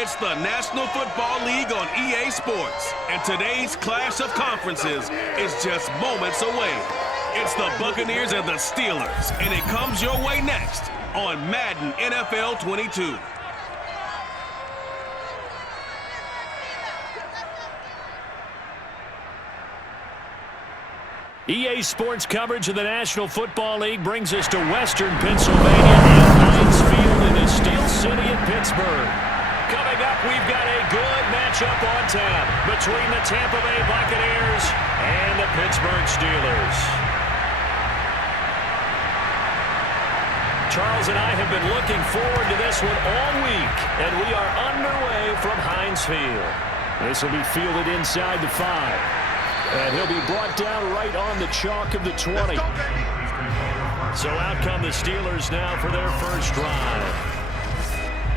It's the National Football League on EA Sports, and today's clash of conferences is just moments away. It's the Buccaneers and the Steelers, and it comes your way next on Madden NFL 22. EA Sports coverage of the National Football League brings us to Western Pennsylvania and Heinz Field in the Steel City of Pittsburgh. Coming up, we've got a good matchup on tap between the Tampa Bay Buccaneers and the Pittsburgh Steelers. Charles and I have been looking forward to this one all week, and we are underway from Heinz Field. This will be fielded inside the 5. And he'll be brought down right on the chalk of the 20. So out come the Steelers now for their first drive.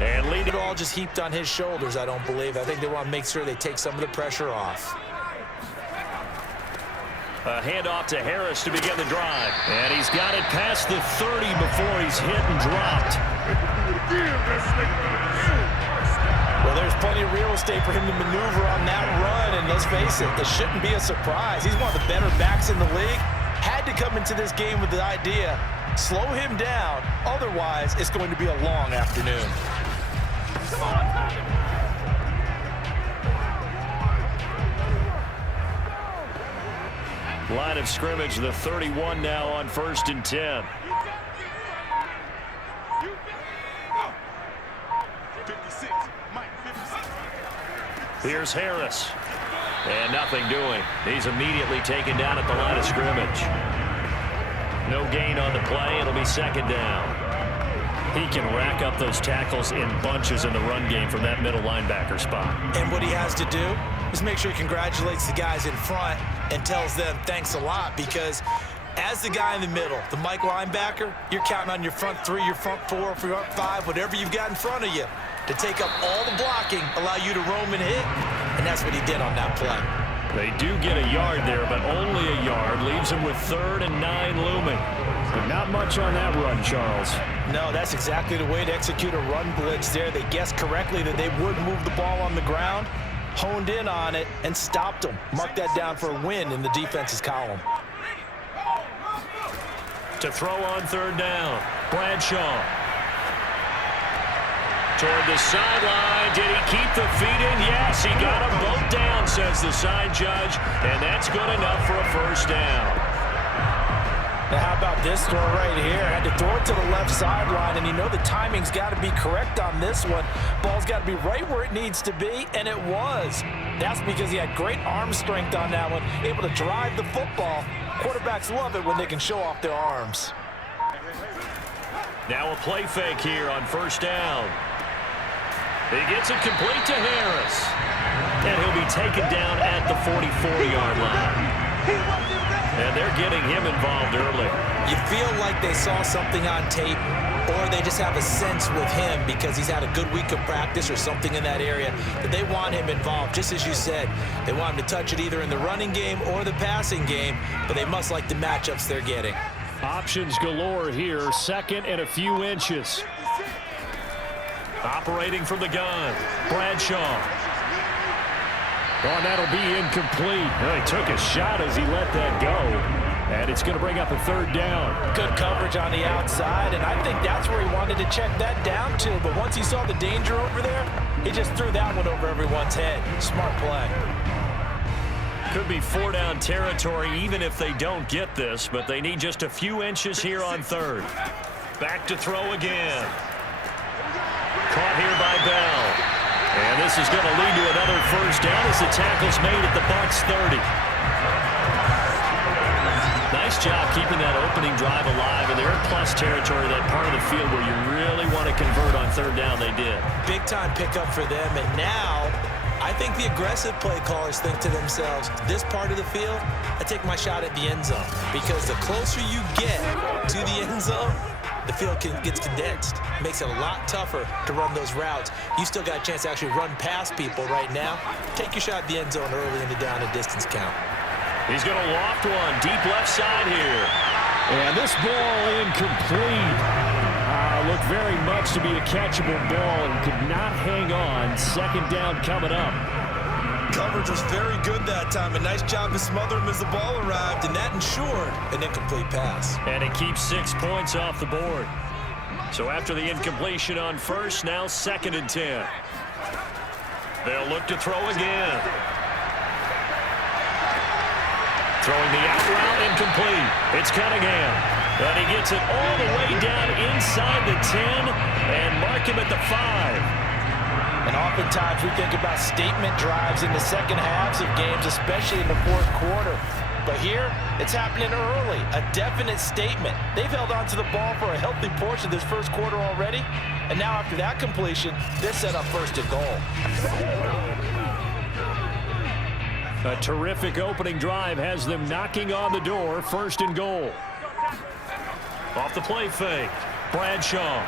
And lead it all just heaped on his shoulders, I don't believe. I think they want to make sure they take some of the pressure off. A handoff to Harris to begin the drive. And he's got it past the 30 before he's hit and dropped. Well, there's plenty of real estate for him to maneuver on that run, and let's face it, this shouldn't be a surprise. He's one of the better backs in the league. Had to come into this game with the idea, slow him down, otherwise it's going to be a long afternoon. Come on. Line of scrimmage, the 31 now on 1st and 10. Here's Harris. And nothing doing. He's immediately taken down at the line of scrimmage. No gain on the play. It'll be second down. He can rack up those tackles in bunches in the run game from that middle linebacker spot. And what he has to do is make sure he congratulates the guys in front and tells them thanks a lot, because as the guy in the middle, the Mike linebacker, you're counting on your front 3, your front 4, your front 5, whatever you've got in front of you to take up all the blocking, allow you to roam and hit, and that's what he did on that play. They do get a yard there, but only a yard. Leaves him with 3rd and 9 looming. But not much on that run, Charles. No, that's exactly the way to execute a run blitz there. They guessed correctly that they would move the ball on the ground, honed in on it, and stopped them. Mark that down for a win in the defense's column. To throw on 3rd down, Bradshaw. Toward the sideline. Did he keep the feet in? Yes, he got them both down, says the side judge, and that's good enough for a first down. Now, how about this throw right here? Had to throw it to the left sideline, and you know the timing's got to be correct on this one. Ball's got to be right where it needs to be, and it was. That's because he had great arm strength on that one, able to drive the football. Quarterbacks love it when they can show off their arms. Now a play fake here on 1st down. He gets it complete to Harris. And he'll be taken down at the 44-yard line. And they're getting him involved early. You feel like they saw something on tape, or they just have a sense with him because he's had a good week of practice or something in that area that they want him involved. Just as you said, they want him to touch it either in the running game or the passing game, but they must like the matchups they're getting. Options galore here. 2nd and a few inches. Operating from the gun, Bradshaw. Oh, that'll be incomplete. Well, he took a shot as he let that go. And it's going to bring up a 3rd down. Good coverage on the outside, and I think that's where he wanted to check that down to. But once he saw the danger over there, he just threw that one over everyone's head. Smart play. Could be 4-down territory even if they don't get this, but they need just a few inches here on 3rd. Back to throw again. Caught here by Bell. And this is going to lead to another first down as the tackle's made at the Bucs 30. Nice job keeping that opening drive alive, and they're in plus territory, that part of the field where you really want to convert on 3rd down. They did. Big time pickup for them, and now I think the aggressive play callers think to themselves, this part of the field, I take my shot at the end zone, because the closer you get to the end zone, the field gets condensed. Makes it a lot tougher to run those routes. You still got a chance to actually run past people right now. Take your shot at the end zone early in the down and distance count. He's going to loft one deep left side here. And this ball incomplete. Looked very much to be a catchable ball and could not hang hang on. Second down coming up. Coverage was very good that time. A nice job to smother him as the ball arrived, and that ensured an incomplete pass. And it keeps 6 points off the board. So after the incompletion on first, now 2nd and 10. They'll look to throw again. Throwing the out route incomplete. It's Cunningham. And he gets it all the way down inside the 10 and mark him at the 5. And oftentimes we think about statement drives in the second halves of games, especially in the fourth quarter. But here, it's happening early, a definite statement. They've held on to the ball for a healthy portion of this first quarter already. And now after that completion, they're set up first and goal. A terrific opening drive has them knocking on the door, 1st and goal. Off the play fake, Bradshaw.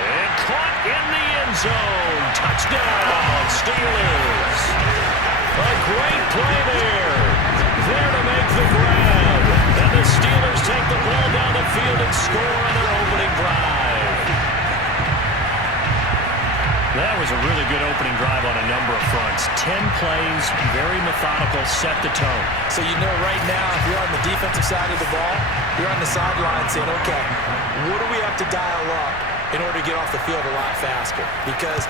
And caught in the end zone. Touchdown, Steelers. A great play there. There to make the grab. And the Steelers take the ball down the field and score on their opening drive. That was a really good opening drive on a number of fronts. 10 plays, very methodical, set the tone. So you know right now, if you're on the defensive side of the ball, you're on the sideline saying, okay, what do we have to dial up in order to get off the field a lot faster? Because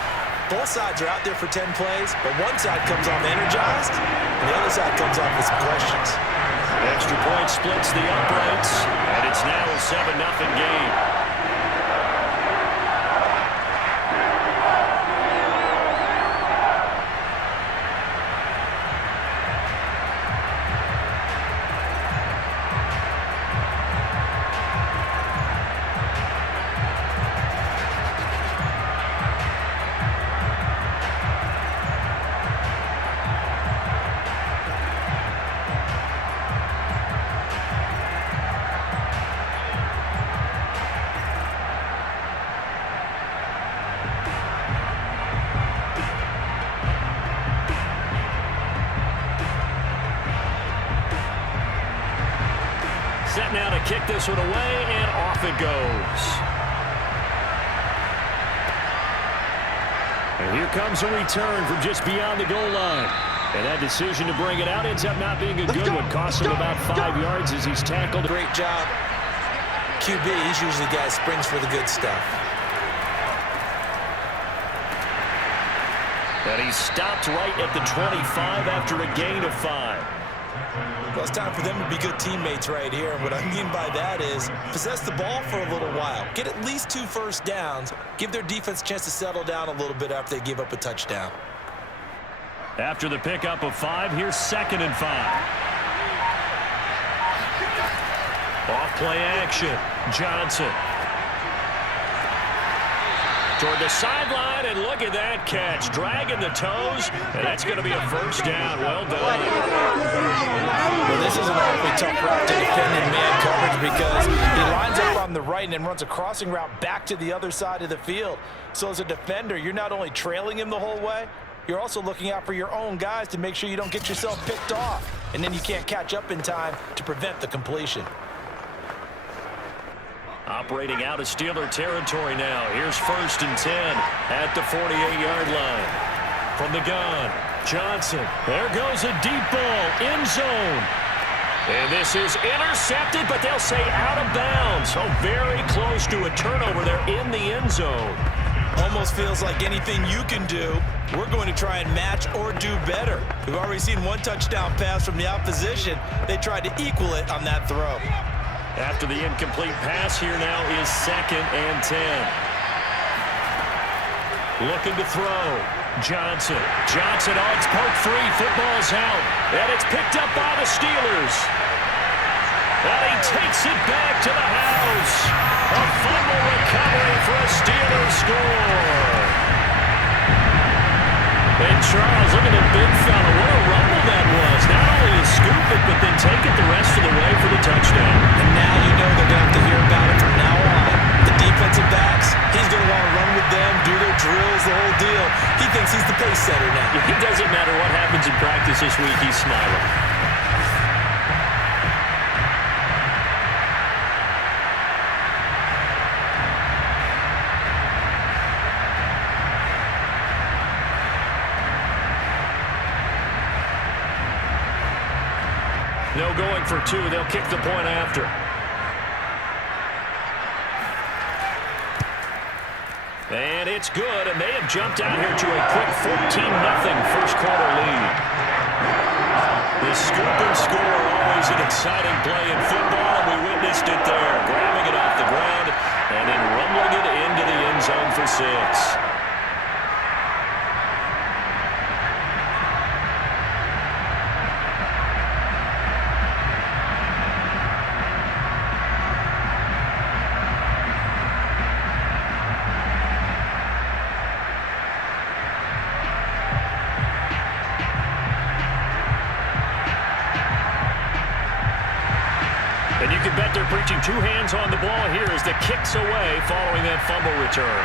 both sides are out there for 10 plays, but one side comes off energized, and the other side comes off with some questions. Extra point splits the uprights, and it's now a 7-0 game. Set now to kick this one away, and off it goes. And here comes a return from just beyond the goal line. And that decision to bring it out ends up not being a good one. Costs him about 5 yards as he's tackled. Great job. QB, he's usually the guy who springs for the good stuff. And he stopped right at the 25 after a gain of 5. Well, it's time for them to be good teammates right here. And what I mean by that is possess the ball for a little while. Get at least 2 first downs. Give their defense a chance to settle down a little bit after they give up a touchdown. After the pickup of 5, here's 2nd and 5. Off play action. Johnson. Toward the sideline, and look at that catch. Dragging the toes, and that's going to be a first down. Well done. Well, this is an awfully tough route to defend in man coverage because he lines up on the right and then runs a crossing route back to the other side of the field. So as a defender, you're not only trailing him the whole way, you're also looking out for your own guys to make sure you don't get yourself picked off. And then you can't catch up in time to prevent the completion. Operating out of Steeler territory now. Here's 1st and 10 at the 48-yard line. From the gun, Johnson. There goes a deep ball, end zone. And this is intercepted, but they'll say out of bounds. So very close to a turnover there in the end zone. Almost feels like anything you can do, we're going to try and match or do better. We've already seen 1 touchdown pass from the opposition. They tried to equal it on that throw. After the incomplete pass, here now is 2nd and 10. Looking to throw. Johnson. Johnson, oh, it's poked free. Football's out. And it's picked up by the Steelers. And he takes it back to the house. A fumble recovery for a Steelers score. And Charles, look at the big fella. What a rumble that was. Not only to scoop it, but then take it the rest of the way for the touchdown. And now you know they're going to have to hear about it from now on. The defensive backs, he's going to want to run with them, do their drills, the whole deal. He thinks he's the pace setter now. It doesn't matter what happens in practice this week, he's smiling. No going for two. They'll kick the point after. And it's good, and they have jumped out here to a quick 14-0 first quarter lead. The scoop and score, always an exciting play in football, and we witnessed it there, grabbing it off the ground and then rumbling it into the end zone for 6. And you can bet they're preaching two hands on the ball here as the kick's away following that fumble return.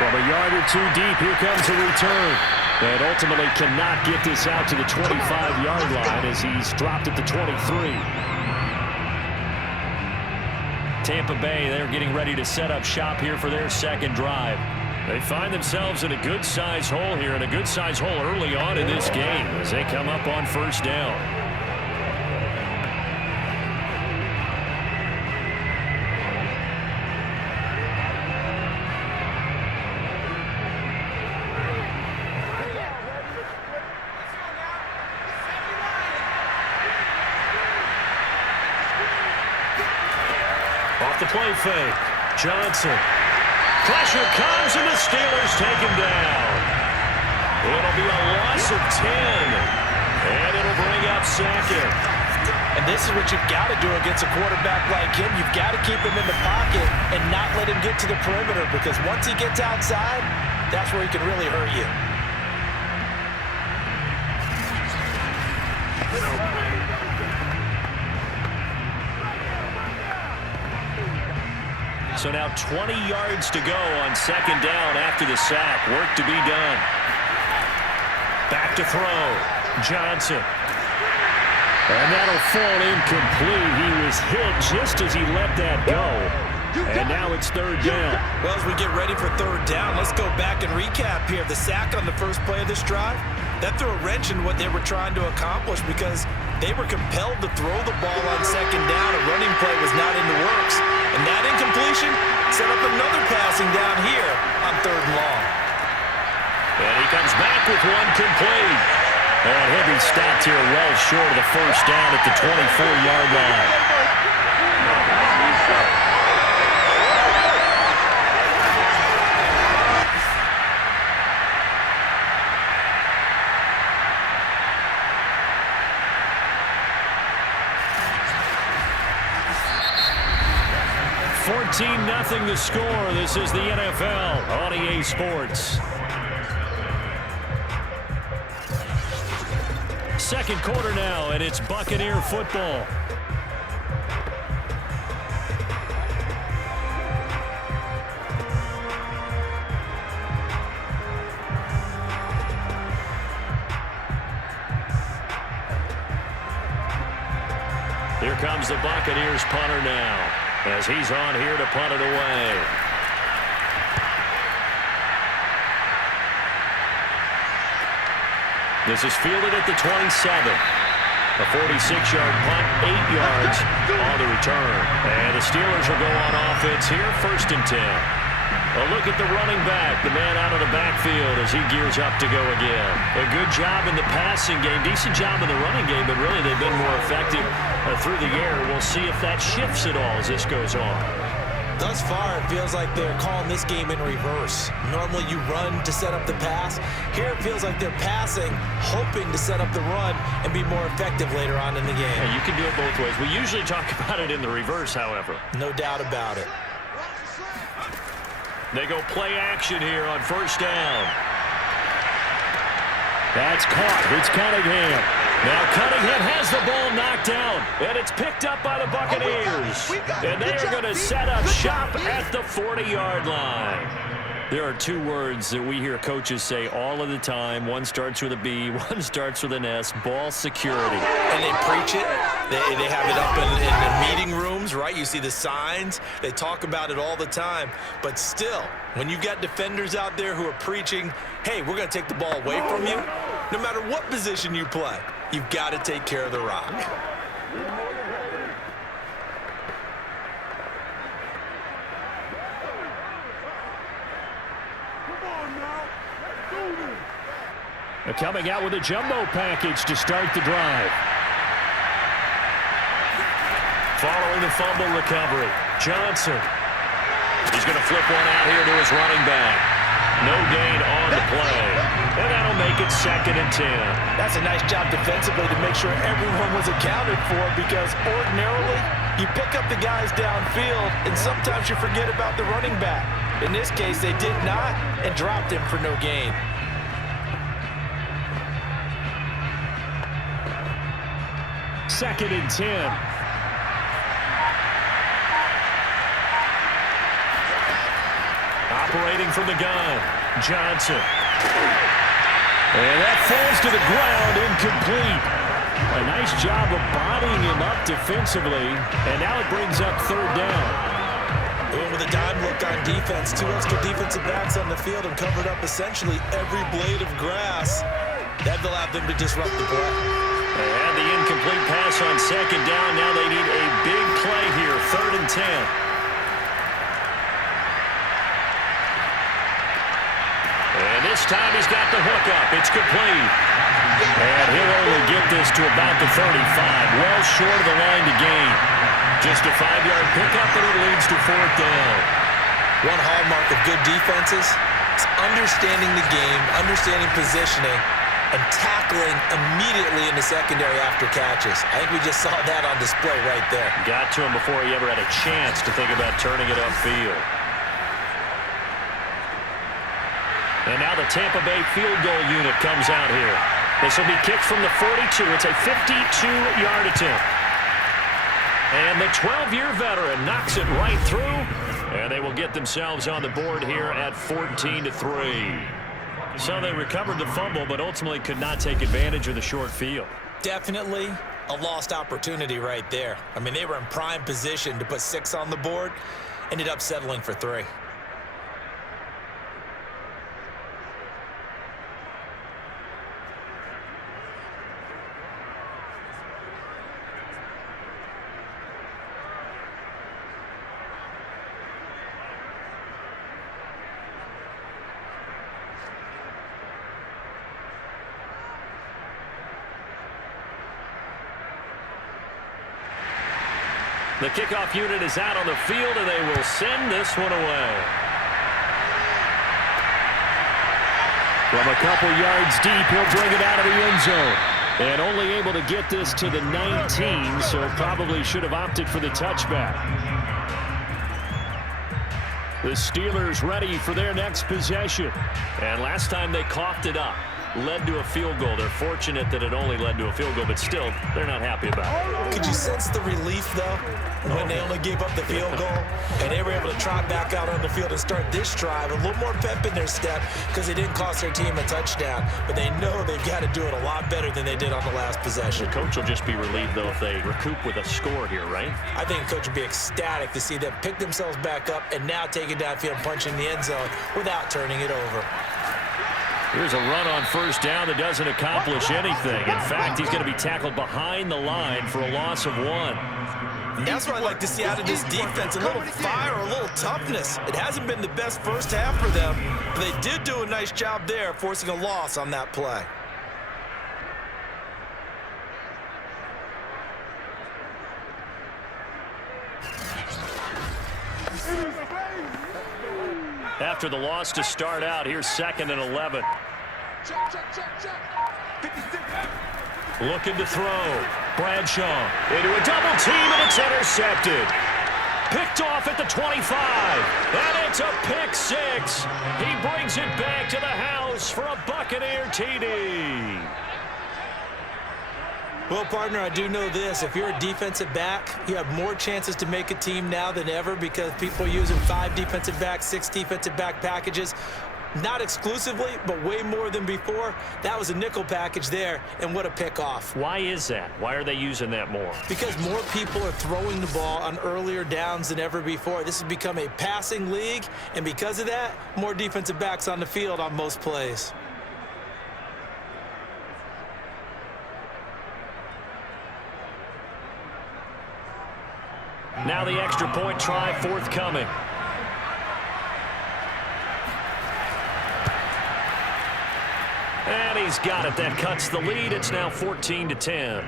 From a yard or two deep, here comes a return. And ultimately cannot get this out to the 25-yard line as he's dropped at the 23. Tampa Bay, they're getting ready to set up shop here for their second drive. They find themselves in a good-sized hole here, and a good-sized hole early on in this game as they come up on first down. Off the play fake. Johnson. Pressure comes, and the Steelers take him down. It'll be a loss of 10. And it'll bring up second. And this is what you've got to do against a quarterback like him. You've got to keep him in the pocket and not let him get to the perimeter, because once he gets outside, that's where he can really hurt you. So now 20 yards to go on second down after the sack. Work to be done. Back to throw. Johnson. And that'll fall incomplete. He was hit just as he let that go. And now it's third down. Well, as we get ready for third down, let's go back and recap here. The sack on the first play of this drive, that threw a wrench in what they were trying to accomplish, because they were compelled to throw the ball on second down. A running play was not in the works. And that incompletion set up another passing down here on third and long. And he comes back with one complete. And he'll be stopped here well short of the first down at the 24-yard line. Nothing to score. This is the NFL on EA Sports. Second quarter now, and it's Buccaneer football. Here comes the Buccaneers punter now, as he's on here to punt it away. This is fielded at the 27. A 46-yard punt, 8 yards on the return. And the Steelers will go on offense here, 1st and 10. A look at the running back, the man out of the backfield as he gears up to go again. A good job in the passing game, decent job in the running game, but really they've been more effective through the air. We'll see if that shifts at all as this goes on. Thus far, it feels like they're calling this game in reverse. Normally you run to set up the pass. Here it feels like they're passing, hoping to set up the run and be more effective later on in the game. And you can do it both ways. We usually talk about it in the reverse, however. No doubt about it. They go play action here on first down. That's caught. It's Cunningham. Now Cunningham has the ball knocked down, and it's picked up by the Buccaneers. And they are going to set up shop at the 40-yard line. There are two words that we hear coaches say all of the time. One starts with a B, one starts with an S, ball security. And they preach it. They have it up in the meeting rooms, right? You see the signs. They talk about it all the time. But still, when you've got defenders out there who are preaching, hey, we're going to take the ball away from you, no matter what position you play, you've got to take care of the rock. They're coming out with a jumbo package to start the drive. Following the fumble recovery, Johnson. He's going to flip one out here to his running back. No gain on the play. And that'll make it 2nd and 10. That's a nice job defensively to make sure everyone was accounted for, because ordinarily you pick up the guys downfield and sometimes you forget about the running back. In this case, they did not and dropped him for no gain. Second and 10. Operating from the gun, Johnson. And that falls to the ground, incomplete. A nice job of bodying him up defensively, and now it brings up 3rd down. With a dime look on defense, 2 extra defensive backs on the field and covered up essentially every blade of grass. That allowed them to disrupt the play. They had the incomplete pass on 2nd down. Now they need a big play here, 3rd and 10. And this time he's got the hook up. It's complete. And he'll only get this to about the 35, well short of the line to gain. Just a 5-yard pickup, and it leads to 4th down. One hallmark of good defenses is understanding the game, understanding positioning, and tackling immediately in the secondary after catches. I think we just saw that on display right there. Got to him before he ever had a chance to think about turning it upfield. And now the Tampa Bay field goal unit comes out here. This will be kicked from the 42. It's a 52-yard attempt. And the 12-year veteran knocks it right through, and they will get themselves on the board here at 14-3. So they recovered the fumble, but ultimately could not take advantage of the short field. Definitely a lost opportunity right there. I mean, they were in prime position to put 6 on the board, ended up settling for 3. The kickoff unit is out on the field, and they will send this one away. From a couple yards deep, he'll bring it out of the end zone. And only able to get this to the 19, so probably should have opted for the touchback. The Steelers ready for their next possession. And last time they coughed it up, led to a field goal. They're fortunate that it only led to a field goal, but still, they're not happy about it. Could you sense the relief, though, when they only gave up the field goal and they were able to trot back out on the field and start this drive? A little more pep in their step because they didn't cost their team a touchdown, but they know they've got to do it a lot better than they did on the last possession. The coach will just be relieved, though, if they recoup with a score here, right? I think the coach would be ecstatic to see them pick themselves back up and now take it downfield and punch in the end zone without turning it over. Here's a run on 1st down that doesn't accomplish anything. In fact, he's going to be tackled behind the line for a loss of 1. And that's what I like to see out of this defense, a little fire, a little toughness. It hasn't been the best first half for them, but they did do a nice job there, forcing a loss on that play. After the loss to start out, here's 2nd and 11. Looking to throw. Bradshaw into a double team, and it's intercepted. Picked off at the 25, and it's a pick 6. He brings it back to the house for a Buccaneer TD. Well, partner, I do know this. If you're a defensive back, you have more chances to make a team now than ever because people are using 5 defensive backs, 6 defensive back packages. Not exclusively, but way more than before. That was a nickel package there, and what a pick-off. Why is that? Why are they using that more? Because more people are throwing the ball on earlier downs than ever before. This has become a passing league, and because of that, more defensive backs on the field on most plays. Now the extra point try forthcoming. And he's got it. That cuts the lead. It's now 14-10.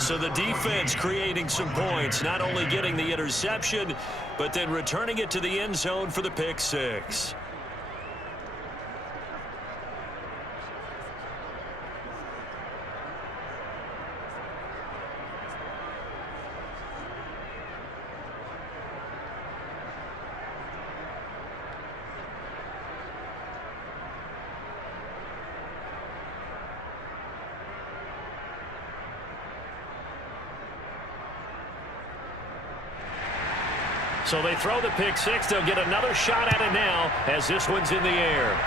So the defense creating some points, not only getting the interception, but then returning it to the end zone for the pick six. So they throw the pick six. They'll get another shot at it now as this one's in the air.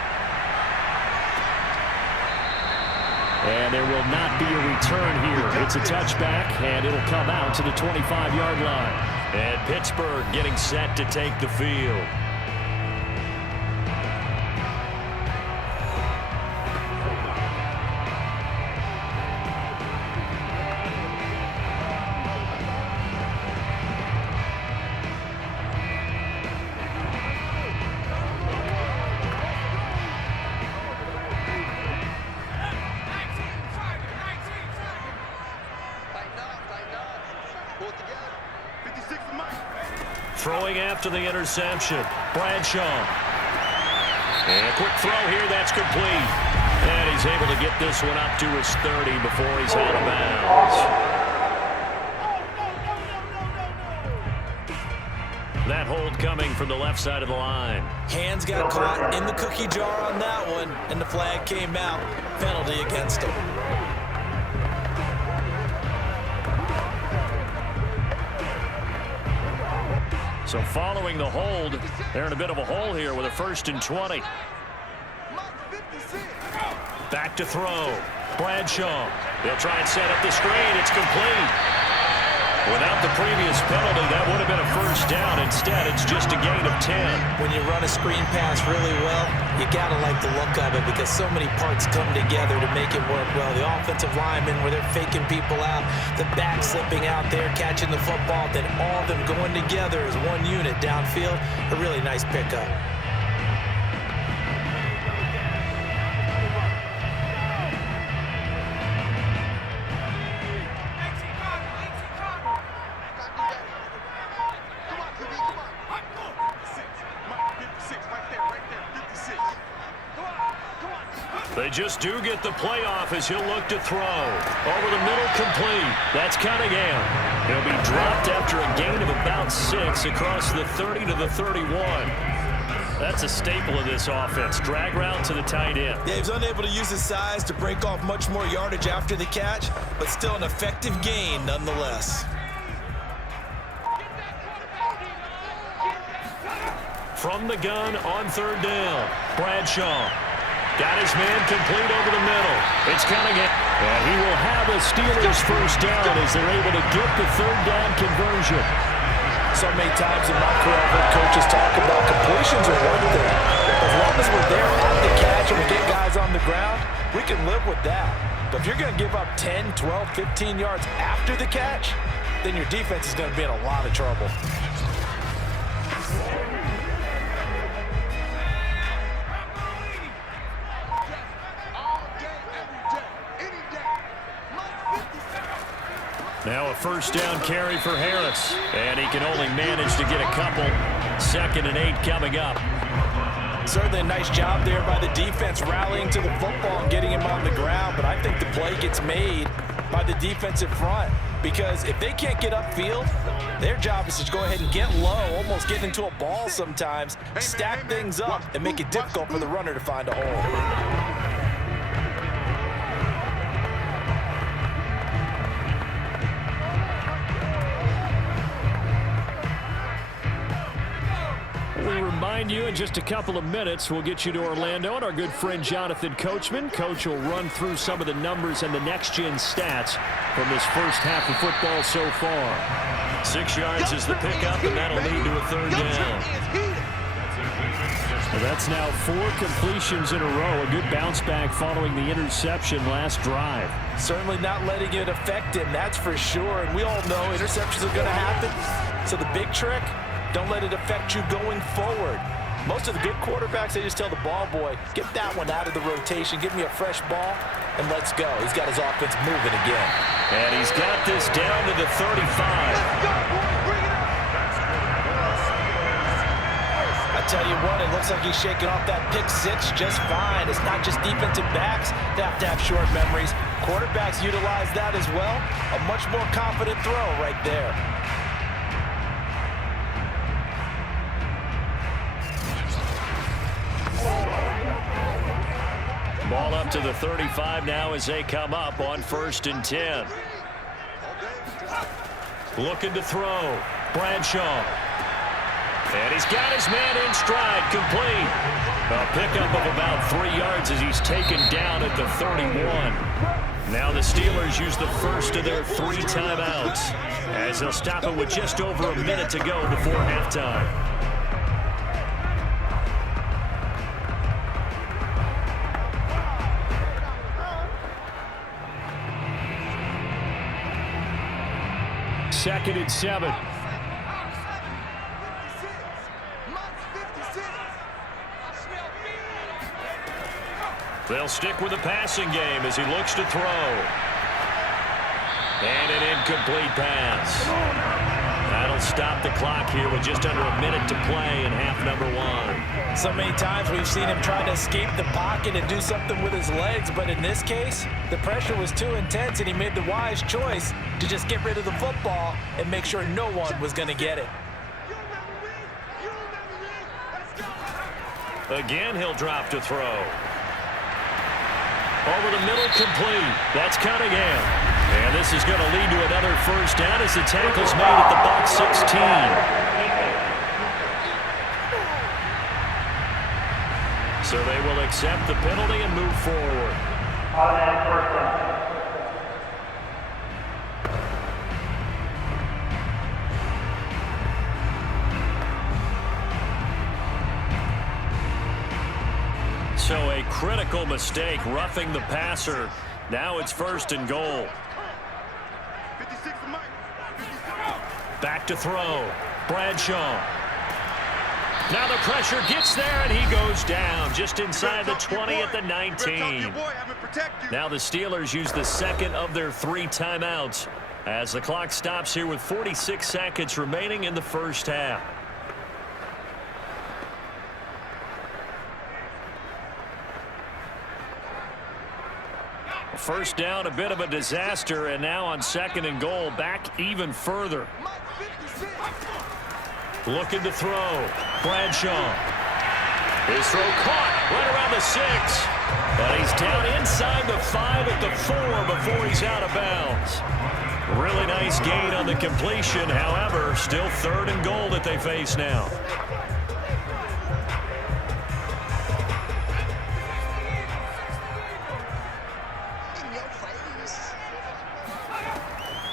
And there will not be a return here. It's a touchback, and it'll come out to the 25-yard line. And Pittsburgh getting set to take the field. Throwing after the interception, Bradshaw. And a quick throw here, that's complete. And he's able to get this one up to his 30 before he's out of bounds. That hold coming from the left side of the line. Hands got caught in the cookie jar on that one, and the flag came out. Penalty against him. So following the hold, they're in a bit of a hole here with a 1st and 20. Back to throw. Bradshaw. They'll try and set up the screen. It's complete. Without the previous penalty, that would have been a first down. Instead, it's just a gain of 10. When you run a screen pass really well, you got to like the look of it because so many parts come together to make it work well. The offensive linemen, where they're faking people out, the back slipping out there, catching the football, then all of them going together as one unit downfield. A really nice pickup. They just do get the playoff as he'll look to throw. Over the middle, complete. That's Cunningham. He'll be dropped after a gain of about 6 across the 30 to the 31. That's a staple of this offense. Drag route to the tight end. Yeah, he's unable to use his size to break off much more yardage after the catch, but still an effective gain nonetheless. From the gun on 3rd down, Bradshaw. Got his man complete over the middle. It's Cunningham. And he will have a Steelers first down as they're able to get the 3rd down conversion. So many times in my career, I've heard coaches talk about completions are one thing. As long as we're there at the catch and we get guys on the ground, we can live with that. But if you're going to give up 10, 12, 15 yards after the catch, then your defense is going to be in a lot of trouble. Now a first down carry for Harris. And he can only manage to get a couple. 2nd and 8 coming up. Certainly a nice job there by the defense rallying to the football and getting him on the ground. But I think the play gets made by the defensive front. Because if they can't get upfield, their job is to go ahead and get low, almost get into a ball sometimes, stack things up, and make it difficult for the runner to find a hole. We remind you in just a couple of minutes, we'll get you to Orlando and our good friend Jonathan Coachman. Coach will run through some of the numbers and the next-gen stats from this first half of football so far. 6 yards is the pickup, and that'll lead to a 3rd down. Well, that's now 4 completions in a row. A good bounce back following the interception last drive. Certainly not letting it affect him, that's for sure. And we all know interceptions are going to happen. So the big trick, don't let it affect you going forward. Most of the good quarterbacks, they just tell the ball boy, get that one out of the rotation, give me a fresh ball, and let's go. He's got his offense moving again. And he's got this down to the 35. I tell you what, it looks like he's shaking off that pick six just fine. It's not just defensive backs that have to have short memories. Quarterbacks utilize that as well. A much more confident throw right there. Ball up to the 35 now as they come up on 1st and 10. Looking to throw. Bradshaw. And he's got his man in stride, complete. A pickup of about 3 yards as he's taken down at the 31. Now the Steelers use the first of their 3 timeouts as they'll stop it with just over a minute to go before halftime. Second and 7. They'll stick with the passing game as he looks to throw. And an incomplete pass. That'll stop the clock here with just under a minute to play in half number 1. So many times we've seen him try to escape the pocket and do something with his legs, but in this case, the pressure was too intense and he made the wise choice to just get rid of the football and make sure no one was going to get it. Again, he'll drop to throw. Over the middle, complete. That's Cunningham. And this is going to lead to another first down as the tackle's made at the Bucs 16. So they will accept the penalty and move forward. So a critical mistake, roughing the passer. Now it's 1st and goal. Back to throw. Bradshaw. Now the pressure gets there, and he goes down just inside the 20 at the 19. Now the Steelers use the second of their 3 timeouts as the clock stops here with 46 seconds remaining in the first half. First down, a bit of a disaster, and now on 2nd and goal, back even further. Looking to throw. Bradshaw. His throw caught right around the 6. But he's down inside the 5 at the 4 before he's out of bounds. Really nice gain on the completion. However, still 3rd and goal that they face now.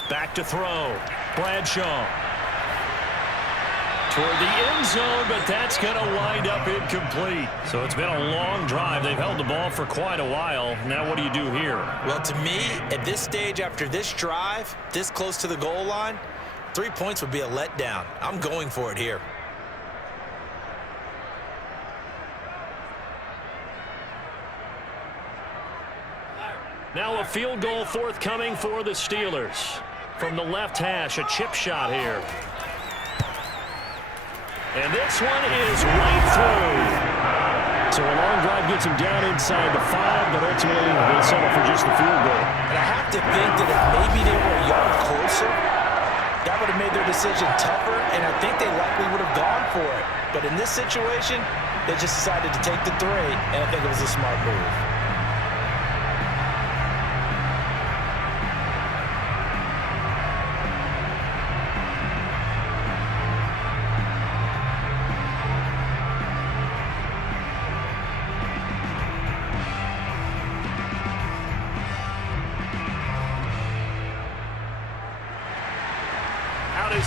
Back to throw. Bradshaw. Toward the end zone, but that's going to wind up incomplete. So it's been a long drive. They've held the ball for quite a while. Now what do you do here? Well, to me, at this stage after this drive, this close to the goal line, 3 points would be a letdown. I'm going for it here. Now a field goal forthcoming for the Steelers. From the left hash, a chip shot here. And this one is right through. So a long drive gets him down inside the 5, but ultimately they settle for just the field goal. And I have to think that if maybe they were a yard closer, that would have made their decision tougher, and I think they likely would have gone for it. But in this situation, they just decided to take the 3, and I think it was a smart move.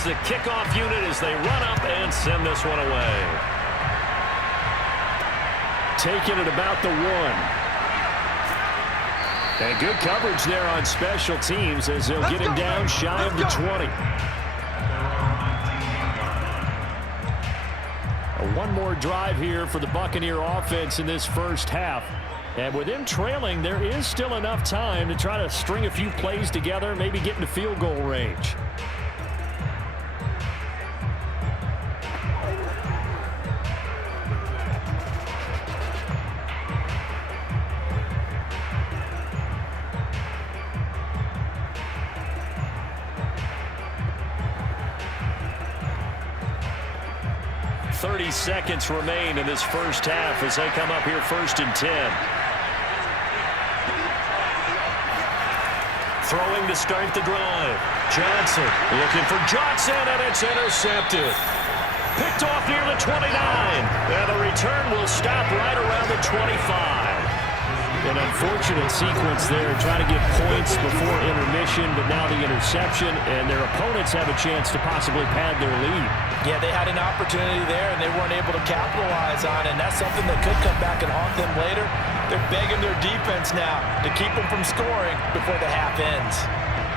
The kickoff unit as they run up and send this one away. taken at about the 1. And good coverage there on special teams as they'll get him down shy of the 20. One more drive here for the Buccaneer offense in this first half. And with them trailing, there is still enough time to try to string a few plays together, maybe get into field goal range. Seconds remain in this first half as they come up here 1st and 10. Throwing to start the drive. Johnson looking for Johnson, and it's intercepted. Picked off near the 29. And the return will stop right around the 25. An unfortunate sequence there, trying to get points before intermission, but now the interception, and their opponents have a chance to possibly pad their lead. Yeah, they had an opportunity there, and they weren't able to capitalize on it, and that's something that could come back and haunt them later. They're begging their defense now to keep them from scoring before the half ends.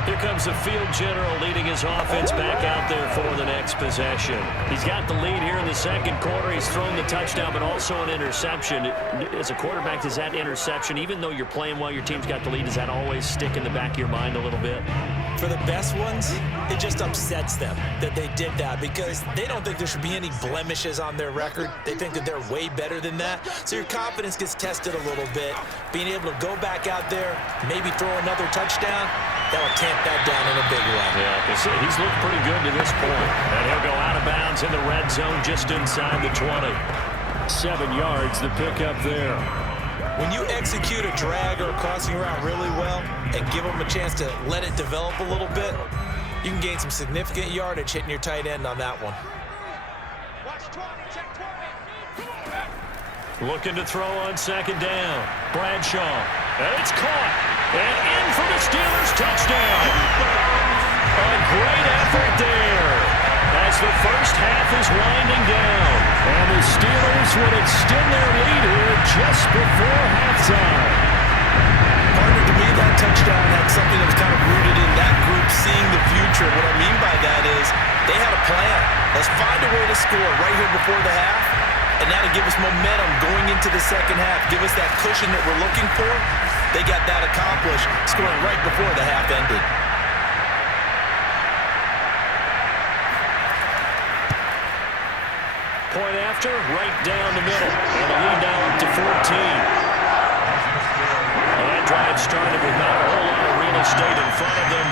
Here comes the field general leading his offense back out there for the next possession. He's got the lead here in the second quarter. He's thrown the touchdown, but also an interception. As a quarterback, does that interception, even though you're playing while your team's got the lead, does that always stick in the back of your mind a little bit? For the best ones, it just upsets them that they did that because they don't think there should be any blemishes on their record. They think that they're way better than that. So your confidence gets tested a little bit. Being able to go back out there, maybe throw another touchdown, that will tamp that down in a big way. Yeah, because he's looked pretty good to this point. And he'll go out of bounds in the red zone just inside the 20. 7 yards, the pickup there. When you execute a drag or a crossing route really well and give them a chance to let it develop a little bit, you can gain some significant yardage hitting your tight end on that one. Looking to throw on 2nd down. Bradshaw. And it's caught. And in for the Steelers touchdown. A great effort there as the first half is winding down. And the Steelers would extend their lead here just before halftime. Partner, to me, that touchdown had something that was kind of rooted in that group seeing the future. What I mean by that is they had a plan. Let's find a way to score right here before the half. And that'll give us momentum going into the second half. Give us that cushion that we're looking for. They got that accomplished, scoring right before the half ended. Point after, right down the middle. And the lead now up to 14. Well, that drive started with not a whole lot of real estate in front of them.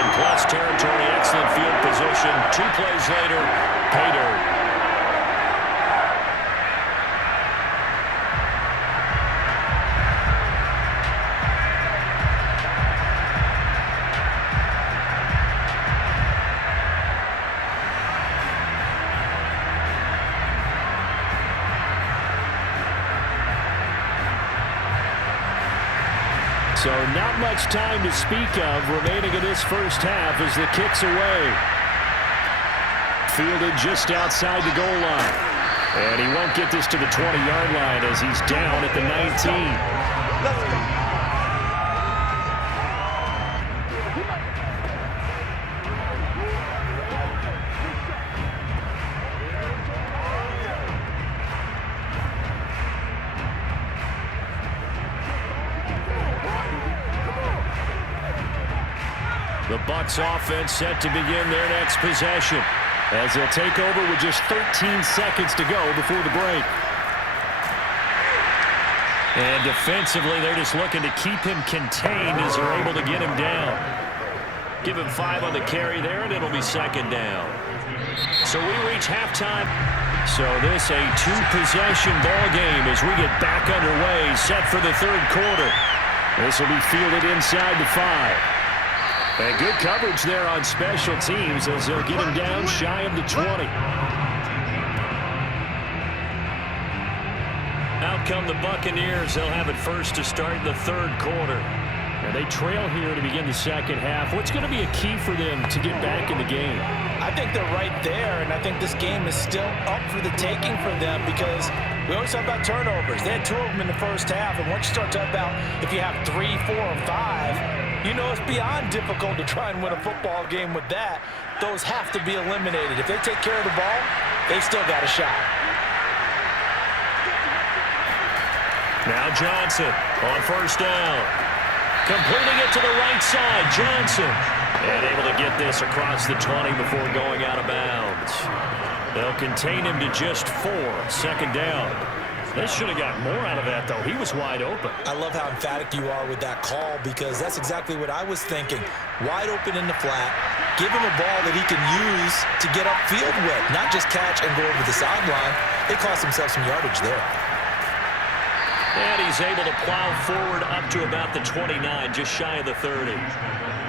In plus territory, excellent field position. 2 plays later, pay dirt. So not much time to speak of remaining in this first half as the kick's away. Fielded just outside the goal line. And he won't get this to the 20-yard line as he's down at the 19. Let's go. The Bucs offense set to begin their next possession as they'll take over with just 13 seconds to go before the break. And defensively, they're just looking to keep him contained as they're able to get him down. Give him 5 on the carry there, and it'll be 2nd down. So we reach halftime. So this a 2-possession ball game as we get back underway, set for the 3rd quarter. This will be fielded inside the 5. And good coverage there on special teams as they'll get him down shy of the 20. Out come the Buccaneers. They'll have it first to start in the 3rd quarter. And they trail here to begin the second half. What's going to be a key for them to get back in the game? I think they're right there, and I think this game is still up for the taking for them because we always talk about turnovers. They had 2 of them in the first half, and once you start talking about if you have 3, 4, or 5, you know it's beyond difficult to try and win a football game with that. Those have to be eliminated. If they take care of the ball, they've still got a shot. Now Johnson on first down. Completing it to the right side, Johnson. And able to get this across the 20 before going out of bounds. They'll contain him to just 4. Second down. They should have got more out of that, though. He was wide open. I love how emphatic you are with that call because that's exactly what I was thinking. Wide open in the flat. Give him a ball that he can use to get upfield with, not just catch and go over the sideline. They cost themselves some yardage there. And he's able to plow forward up to about the 29, just shy of the 30.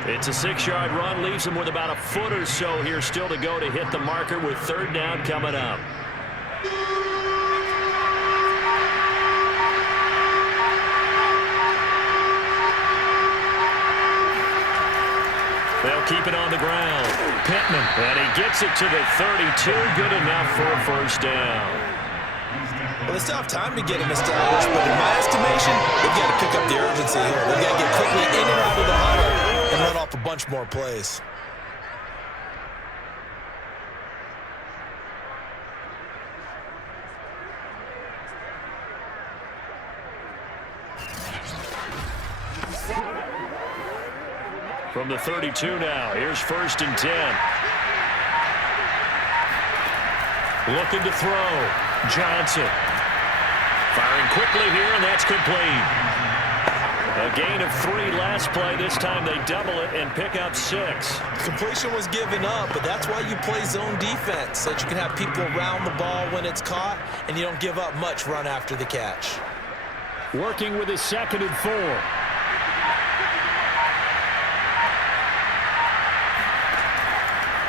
It's a 6-yard run, leaves him with about a foot or so here still to go to hit the marker with third down coming up. They'll keep it on the ground. Pittman, and he gets it to the 32, good enough for a first down. Well, they still have time to get him established, but in my estimation, they've got to pick up the urgency here. They've got to get quickly in and out of the huddle and run off a bunch more plays. From the 32 now, here's first and 10. Looking to throw. Johnson. Firing quickly here, and that's complete. A gain of 3 last play. This time they double it and pick up 6. Completion was given up, but that's why you play zone defense, so that you can have people around the ball when it's caught, and you don't give up much run after the catch. Working with his 2nd and 4.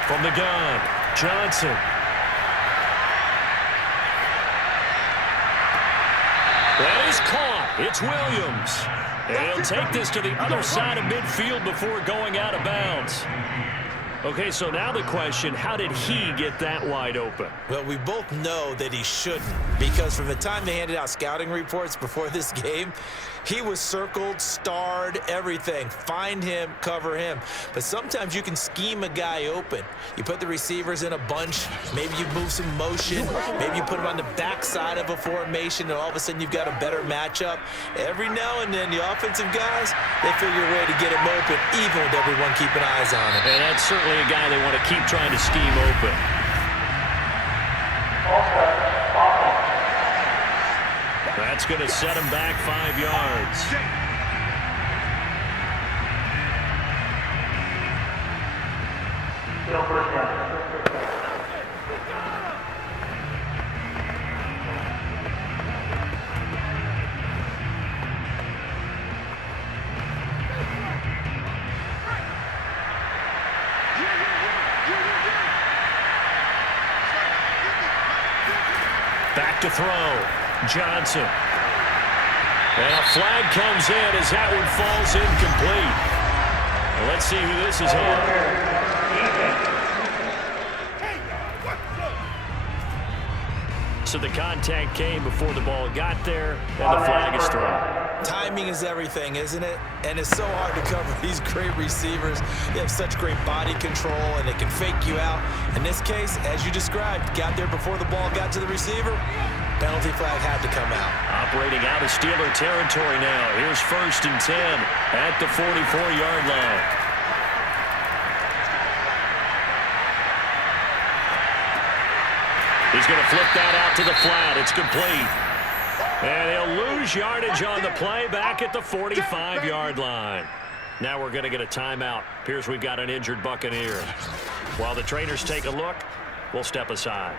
From the gun, Johnson. That is caught. It's Williams. And he'll take this to the other side of midfield before going out of bounds. Okay, so now the question, how did he get that wide open? Well, we both know that he shouldn't, because from the time they handed out scouting reports before this game, he was circled, starred, everything. Find him, cover him. But sometimes you can scheme a guy open. You put the receivers in a bunch. Maybe you move some motion. Maybe you put them on the backside of a formation, and all of a sudden you've got a better matchup. Every now and then, the offensive guys, they figure a way to get him open, even with everyone keeping eyes on him. And that's certainly a guy they want to keep trying to scheme open. That's going to set him back 5 yards. Back to throw. Johnson. And a flag comes in as that one falls incomplete. Well, let's see who this is on. So the contact came before the ball got there, and the flag is thrown. Timing is everything, isn't it? And it's so hard to cover these great receivers. They have such great body control, and they can fake you out. In this case, as you described, got there before the ball got to the receiver. Penalty flag had to come out. Operating out of Steeler territory now. Here's first and 10 at the 44-yard line. He's going to flip that out to the flat. It's complete. And he'll lose yardage on the play back at the 45-yard line. Now we're going to get a timeout. Appears we've got an injured Buccaneer. While the trainers take a look, we'll step aside.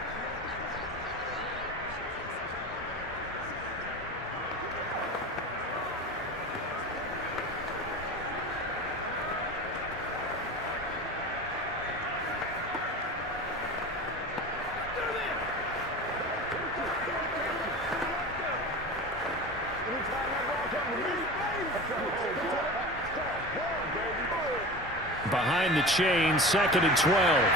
Behind the chain, 2nd and 12.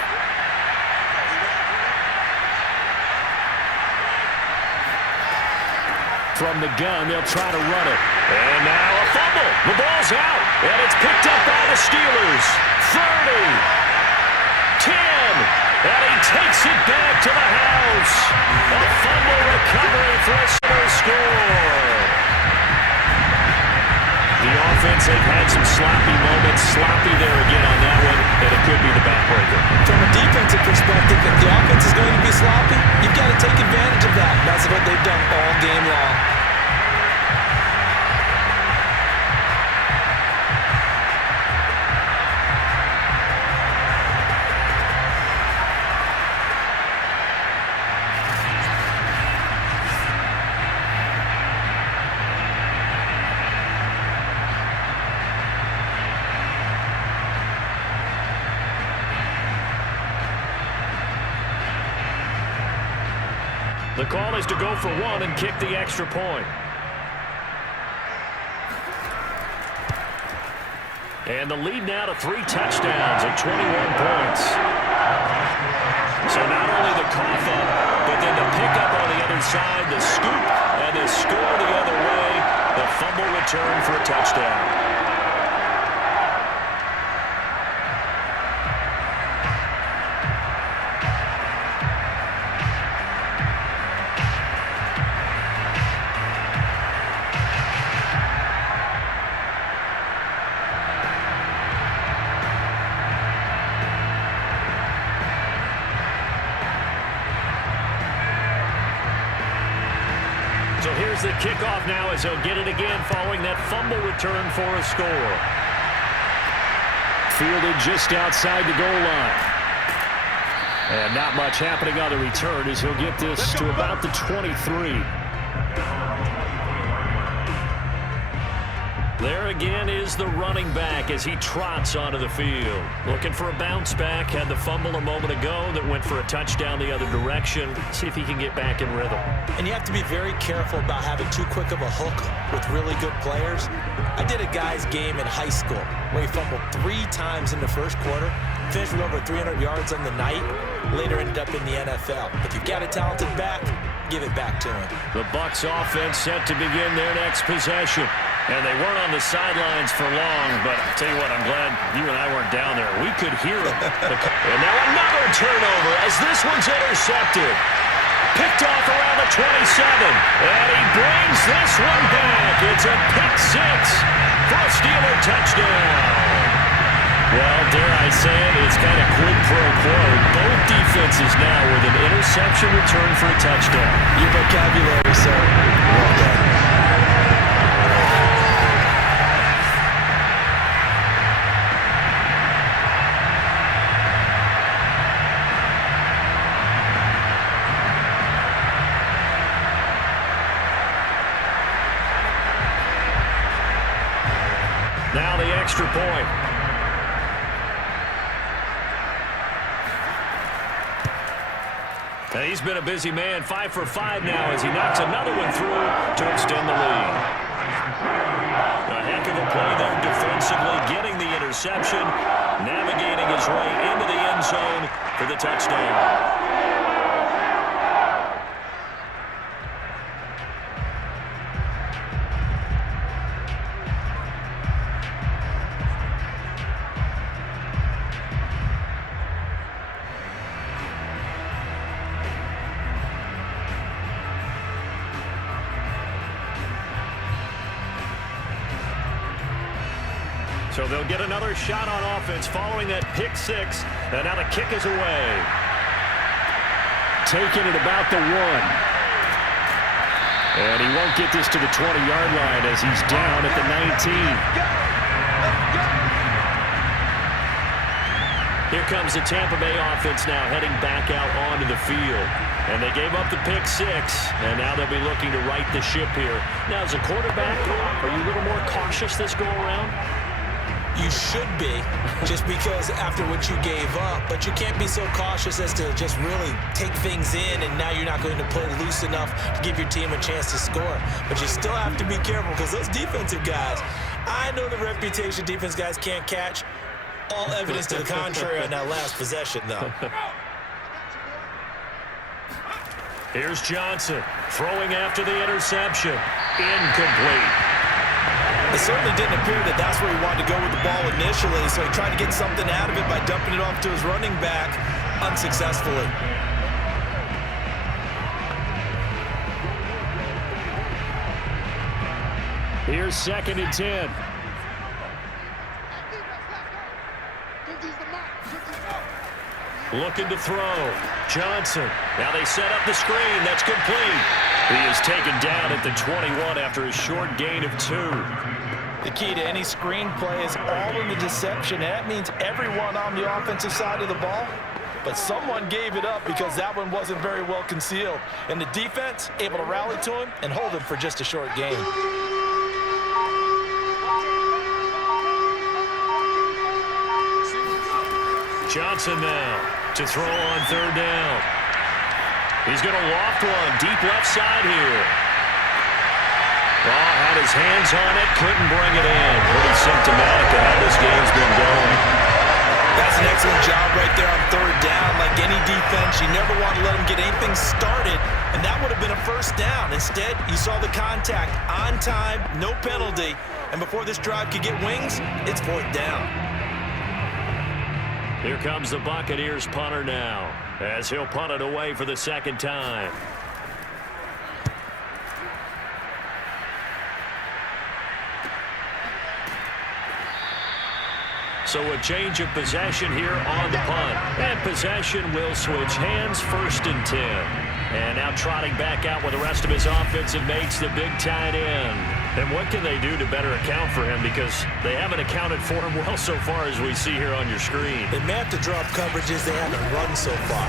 From the gun, they'll try to run it. And now a fumble. The ball's out, and it's picked up by the Steelers. 30, 10, and he takes it back to the house. A fumble recovery for a score. The offense, they've had some sloppy moments. Sloppy there again on that one, and it could be the backbreaker. From a defensive perspective, if the offense is going to be sloppy, you've got to take advantage of that. That's what they've done all game long. The call is to go for one and kick the extra point. And the lead now to 3 touchdowns and 21 points. So not only the cough up, but then the pickup on the other side, the scoop, and the score the other way. The fumble return for a touchdown. So here's the kickoff now as he'll get it again following that fumble return for a score. Fielded just outside the goal line. And not much happening on the return as he'll get this to about the 23. There again is the running back as he trots onto the field. Looking for a bounce back. Had the fumble a moment ago that went for a touchdown the other direction. See if he can get back in rhythm. And you have to be very careful about having too quick of a hook with really good players. I did a guy's game in high school where he fumbled 3 times in the first quarter, finished with over 300 yards on the night, later ended up in the NFL. If you've got a talented back, give it back to him. The Bucs offense set to begin their next possession. And they weren't on the sidelines for long, but I'll tell you what, I'm glad you and I weren't down there. We could hear them. And now another turnover as this one's intercepted. Picked off around the 27. And he brings this one back. It's a pick 6 for a Steeler touchdown. Well, dare I say it, it's kind of quid pro quo. Both defenses now with an interception return for a touchdown. Your vocabulary, sir. Well done. Now the extra point. And he's been a busy man, 5 for 5 now as he knocks another one through to extend the lead. A heck of a play there defensively, getting the interception, navigating his way into the end zone for the touchdown. So they'll get another shot on offense following that pick 6. And now the kick is away. Taking it about the 1. And he won't get this to the 20-yard line as he's down at the 19. Here comes the Tampa Bay offense now heading back out onto the field. And they gave up the pick 6, and now they'll be looking to right the ship here. Now, as a quarterback, are you a little more cautious this go around? You should be, just because after what you gave up. But you can't be so cautious as to just really take things in, and now you're not going to play loose enough to give your team a chance to score. But you still have to be careful because those defensive guys, I know the reputation defense guys can't catch. All evidence to the contrary on that last possession, though. Here's Johnson throwing after the interception. Incomplete. It certainly didn't appear that that's where he wanted to go with the ball initially, so he tried to get something out of it by dumping it off to his running back unsuccessfully. Here's 2nd and 10. Looking to throw. Johnson. Now they set up the screen. That's complete. He is taken down at the 21 after a short gain of 2. The key to any screen play is all in the deception. That means everyone on the offensive side of the ball, but someone gave it up because that one wasn't very well concealed. And the defense able to rally to him and hold him for just a short gain. Johnson now to throw on 3rd down. He's going to loft one deep left side here. Oh, had his hands on it, couldn't bring it in. Pretty symptomatic of how this game's been going. That's an excellent job right there on 3rd down. Like any defense, you never want to let them get anything started, and that would have been a 1st down. Instead, you saw the contact on time, no penalty, and before this drive could get wings, it's 4th down. Here comes the Buccaneers punter now, as he'll punt it away for the 2nd time. So a change of possession here on the punt. And possession will switch hands, 1st and 10. And now trotting back out with the rest of his offensive mates, the big tight end. And what can they do to better account for him? Because they haven't accounted for him well so far, as we see here on your screen. They may have to drop coverages they haven't run so far.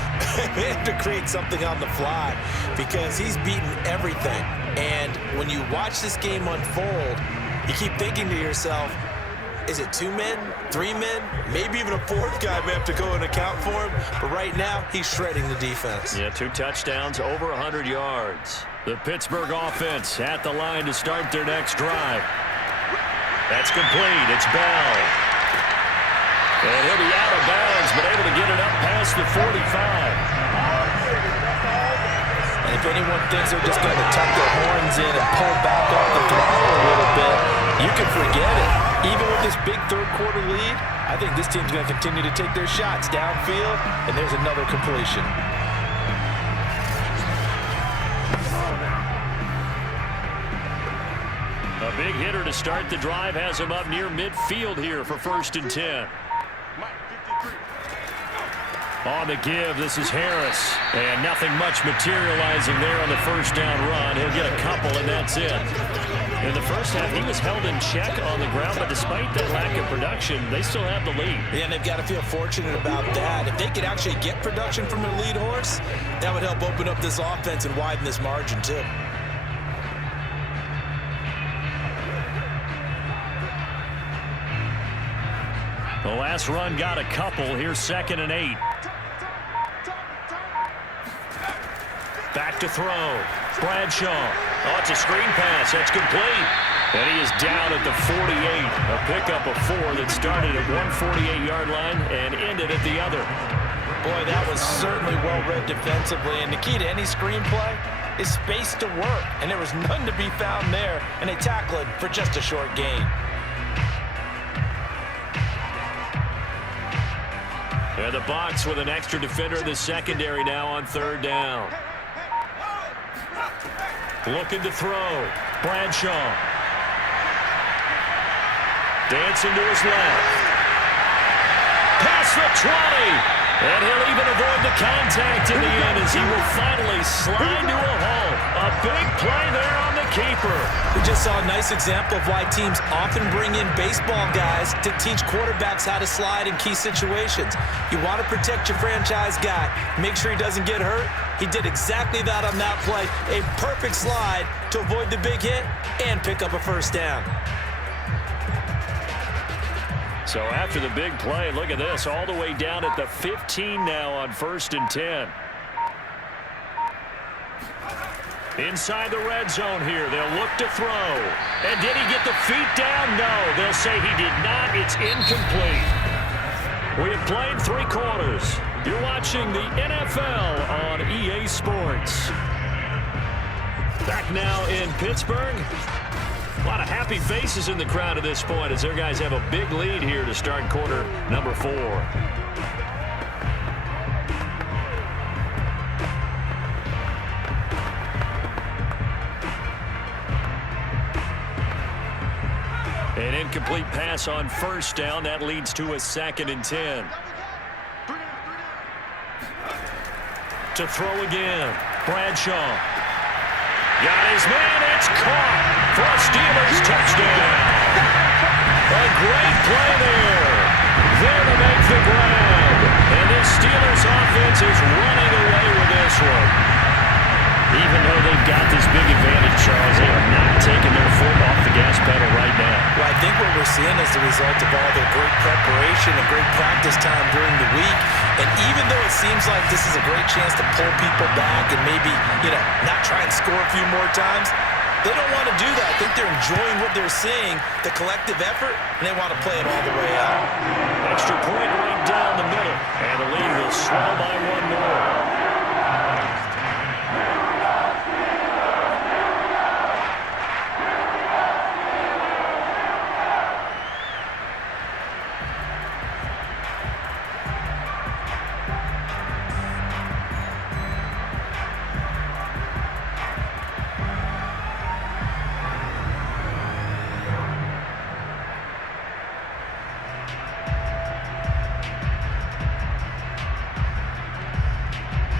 They have to create something on the fly because he's beaten everything. And when you watch this game unfold, you keep thinking to yourself, is it 2 men, 3 men, maybe even a 4th guy may have to go and account for him. But right now, he's shredding the defense. Yeah, 2 touchdowns, over 100 yards. The Pittsburgh offense at the line to start their next drive. That's complete. It's Bell. And he'll be out of bounds, but able to get it up past the 45. And if anyone thinks they're just going to tuck their horns in and pull back off the throttle a little bit, you can forget it. Even with this big 3rd quarter lead, I think this team's going to continue to take their shots downfield, and there's another completion. A big hitter to start the drive has him up near midfield here for 1st and 10. On the give, this is Harris. And nothing much materializing there on the 1st down run. He'll get a couple, and that's it. In the first half, he was held in check on the ground, but despite that lack of production, they still have the lead. Yeah, and they've got to feel fortunate about that. If they could actually get production from their lead horse, that would help open up this offense and widen this margin, too. The last run got a couple. Here's 2nd and 8. Back to throw. Bradshaw. Oh, it's a screen pass. That's complete. And he is down at the 48. A pickup of 4 that started at 148-yard line and ended at the other. Boy, that was certainly well-read defensively. And the key to any screen play is space to work. And there was none to be found there. And they tackle it for just a short gain. And the Bucs with an extra defender in the secondary now on 3rd down. Looking to throw. Bradshaw. Dancing to his left. Past the 20. And he'll even avoid the contact in the end as he will finally slide to a halt. A big play there on the keeper. We just saw a nice example of why teams often bring in baseball guys to teach quarterbacks how to slide in key situations. You want to protect your franchise guy. Make sure he doesn't get hurt. He did exactly that on that play. A perfect slide to avoid the big hit and pick up a 1st down. So after the big play, look at this, all the way down at the 15 now on 1st and 10. Inside the red zone here, they'll look to throw. And did he get the feet down? No, they'll say he did not. It's incomplete. We have played 3 quarters. You're watching the NFL on EA Sports. Back now in Pittsburgh. A lot of happy faces in the crowd at this point as their guys have a big lead here to start quarter number 4. An incomplete pass on first down. That leads to a 2nd and 10. To throw again. Bradshaw. Got his man. It's caught for a Steelers touchdown. A great play there. There to make the grab. And this Steelers offense is running away with this one. Even though they've got this big advantage, Charles, they are not taking their foot off the gas pedal right now. Well, I think what we're seeing is the result of all their great preparation and great practice time during the week. And even though it seems like this is a great chance to pull people back and maybe, not try and score a few more times, they don't want to do that. I think they're enjoying what they're seeing, the collective effort, and they want to play it all the way out. Extra point right down the middle, and the lead will swell by 1 more.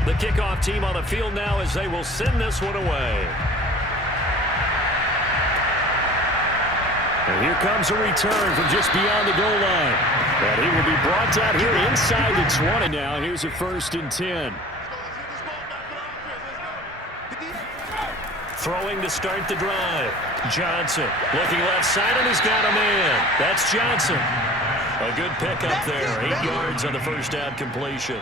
The kickoff team on the field now as they will send this one away. And here comes a return from just beyond the goal line. And he will be brought out here inside the 20 now. Here's a 1st and 10. Throwing to start the drive. Johnson looking left side, and he's got a man. That's Johnson. A good pickup there. 8 yards on the first down completion.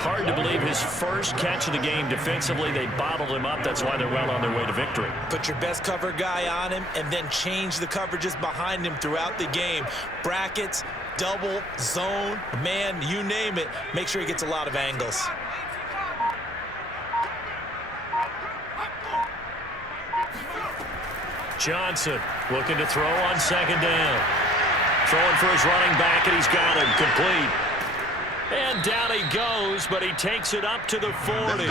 Hard to believe his first catch of the game defensively. They bottled him up. That's why they're well on their way to victory. Put your best cover guy on him and then change the coverages behind him throughout the game. Brackets, double, zone, man, you name it. Make sure he gets a lot of angles. Johnson looking to throw on 2nd down. Throwing for his running back, and he's got him complete. And down he goes, but he takes it up to the 40.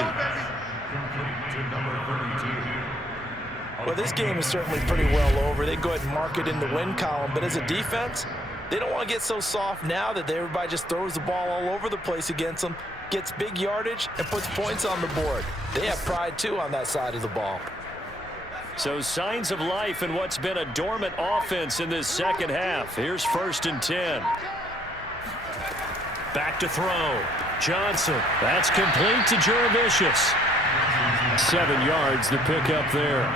Well, this game is certainly pretty well over. They go ahead and mark it in the win column, but as a defense, they don't want to get so soft now that everybody just throws the ball all over the place against them, gets big yardage, and puts points on the board. They have pride, too, on that side of the ball. So signs of life in what's been a dormant offense in this second half. Here's 1st and 10. Back to throw. Johnson. That's complete to Juravicius. 7 yards, the pickup there.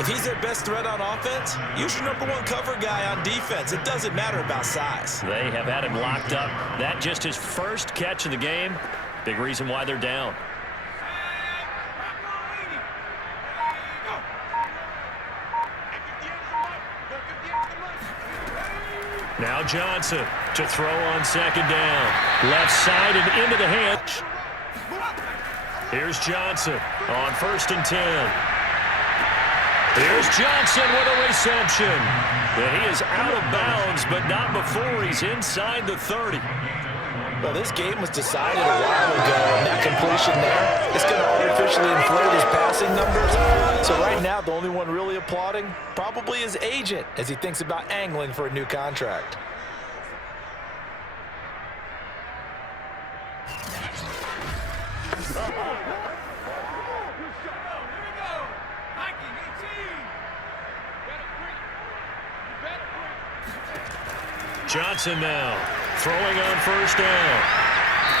If he's their best threat on offense, use your #1 cover guy on defense. It doesn't matter about size. They have had him locked up. That just his first catch of the game. Big reason why they're down. Now Johnson to throw on 2nd down. Left side and into the hand. Here's Johnson on 1st and 10. Here's Johnson with a reception. And he is out of bounds, but not before he's inside the 30. Well, this game was decided a while ago, and that completion there is going to artificially inflate his passing numbers. So right now, the only one really applauding probably his agent as he thinks about angling for a new contract. Johnson now throwing on 1st down.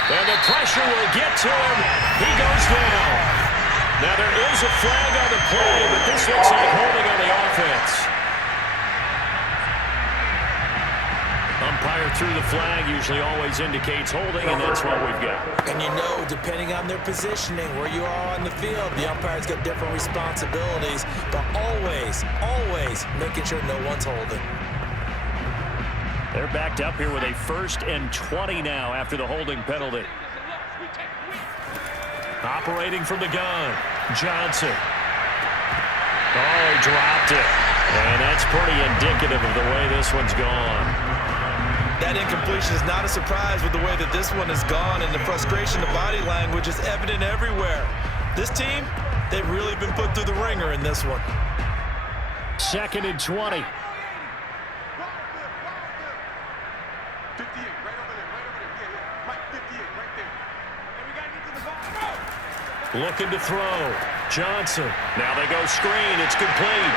And the pressure will get to him. He goes down. Now there is a flag on the play, but this looks like holding on the offense. Umpire threw the flag, usually always indicates holding, and that's what we've got. And depending on their positioning, where you are on the field, the umpire's got different responsibilities, but always making sure no one's holding. They're backed up here with a 1st and 20 now after the holding penalty. Operating from the gun, Johnson. Oh, he dropped it. And that's pretty indicative of the way this one's gone. That incompletion is not a surprise with the way that this one has gone, and the frustration, the body language is evident everywhere. This team, they've really been put through the ringer in this one. 2nd and 20. Looking to throw. Johnson. Now they go screen. It's complete.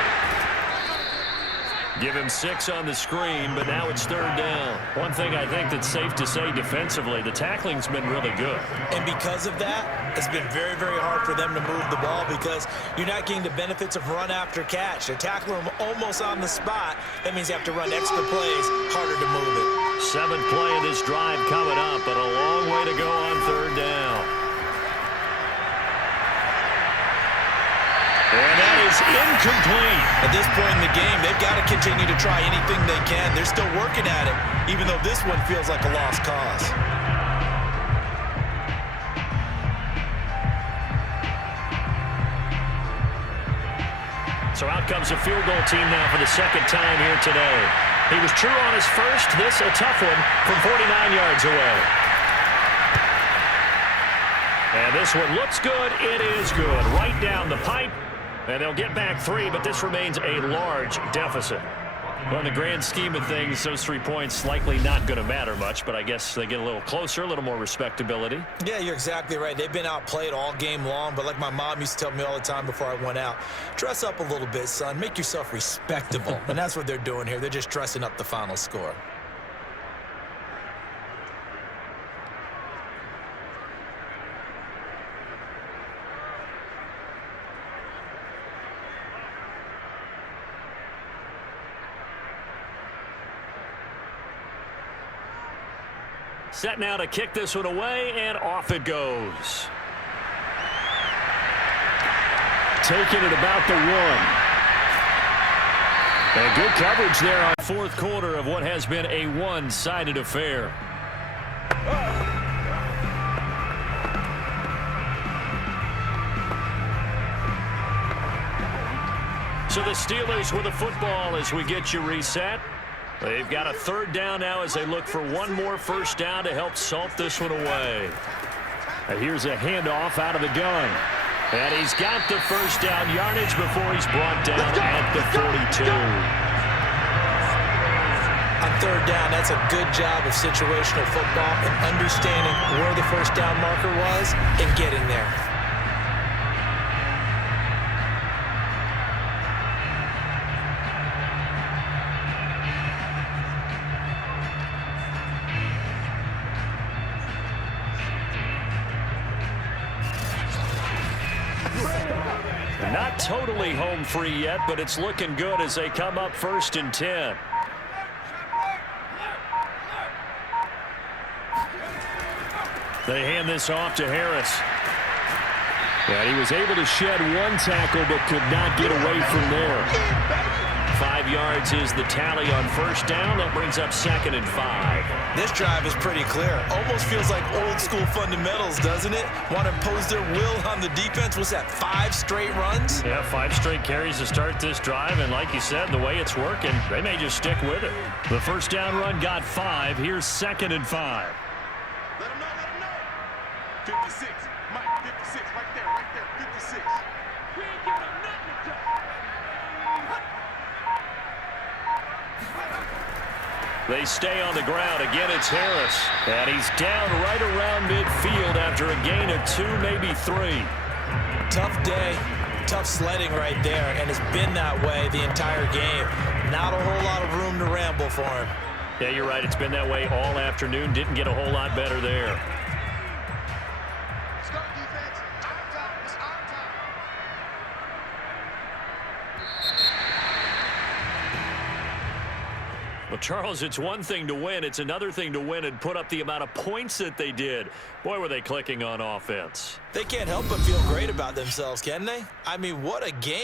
Give him 6 on the screen, but now it's 3rd down. One thing I think that's safe to say defensively, the tackling's been really good. And because of that, it's been very, very hard for them to move the ball because you're not getting the benefits of run after catch. They're tackling them almost on the spot. That means you have to run extra plays, harder to move it. 7th play of this drive coming up, but a long way to go on 3rd down. And that is incomplete. At this point in the game, they've got to continue to try anything they can. They're still working at it, even though this one feels like a lost cause. So out comes a field goal team now for the 2nd time here today. He was true on his first. This a tough one from 49 yards away. And this one looks good. It is good. Right down the pipe. And they'll get back 3, but this remains a large deficit. Well, in the grand scheme of things, those 3 points likely not going to matter much, but I guess they get a little closer, a little more respectability. Yeah, you're exactly right. They've been outplayed all game long, but like my mom used to tell me all the time before I went out, dress up a little bit, son. Make yourself respectable. And that's what they're doing here. They're just dressing up the final score. Set now to kick this one away, and off it goes. Taking it about the 1. And good coverage there on 4th quarter of what has been a one-sided affair. So the Steelers with the football as we get you reset. They've got a 3rd down now as they look for one more 1st down to help salt this one away. And here's a handoff out of the gun. And he's got the 1st down yardage before he's brought down at the 42. On 3rd down, that's a good job of situational football and understanding where the 1st down marker was and getting there. Not totally home free yet, but it's looking good as they come up 1st and 10. They hand this off to Harris. And he was able to shed 1 tackle but could not get away from there. 5 yards is the tally on 1st down. That brings up 2nd and 5. This drive is pretty clear. Almost feels like old school fundamentals, doesn't it? Want to impose their will on the defense. What's that, 5 straight runs? Yeah, 5 straight carries to start this drive. And like you said, the way it's working, they may just stick with it. The 1st down run got 5. Here's 2nd and 5. Let him know. 56. Mike, 56. Right there, 56. We ain't giving him nothing to touch. They stay on the ground. Again, it's Harris. And he's down right around midfield after a gain of 2, maybe 3. Tough day, tough sledding right there, and it's been that way the entire game. Not a whole lot of room to ramble for him. Yeah, you're right. It's been that way all afternoon. Didn't get a whole lot better there. Let's go, defense. Our time. It's our time. Well, Charles, it's one thing to win. It's another thing to win and put up the amount of points that they did. Boy, were they clicking on offense. They can't help but feel great about themselves, can they? I mean, what a game.